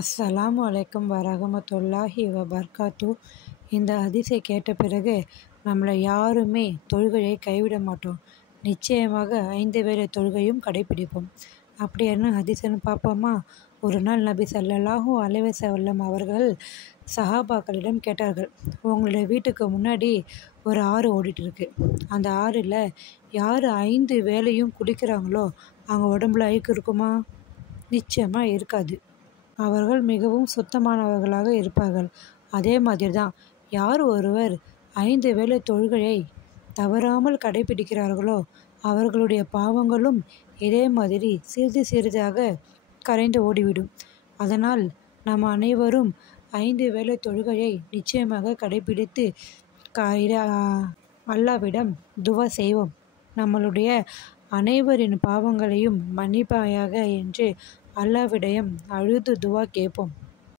அஸ்ஸலாமு அலைக்கும் வரஹமத்துல்லாஹி வபர்காத்து. இந்த ஹதீஸை கேட்ட பிறகு நம்மளை யாருமே தொழுகையை கைவிட மாட்டோம். நிச்சயமாக 5 வேளை தொழுகையும் கடைப்பிடிப்போம். அப்படி என்ன ஹதீஸ்னு பார்ப்போமா? ஒரு நாள் நபி ஸல்லல்லாஹு அலைஹி வஸல்லம் அவர்கள் சஹாபாக்களிடம் கேட்டார்கள், உங்களுடைய வீட்டுக்கு முன்னாடி ஒரு ஆறு ஓடிட்டு இருக்கு. அந்த ஆறில் யார் 5 வேளையும் குளிக்கிறாங்களோ அவங்க உடம்புல அழுக்கு இருக்குமா? நிச்சயமாக இருக்காது. அவர்கள் மிகவும் சுத்தமானவர்களாக இருப்பார்கள். அதே மாதிரி தான் யார் ஒருவர் 5 வேளை தொழுகையை தவறாமல் கடைபிடிக்கிறார்களோ அவர்களுடைய பாவங்களும் இதே மாதிரி சிறிது சிறிதாக கரைந்து ஓடிவிடும். அதனால் நாம் அனைவரும் 5 வேளை தொழுகையை நிச்சயமாக கடைபிடித்து அல்லாவிடம் துவா செய்வோம். நம்மளுடைய அனைவரின் பாவங்களையும் மன்னிப்பாயாக என்று அல்லாவிடம் அழுது துவா கேட்போம்.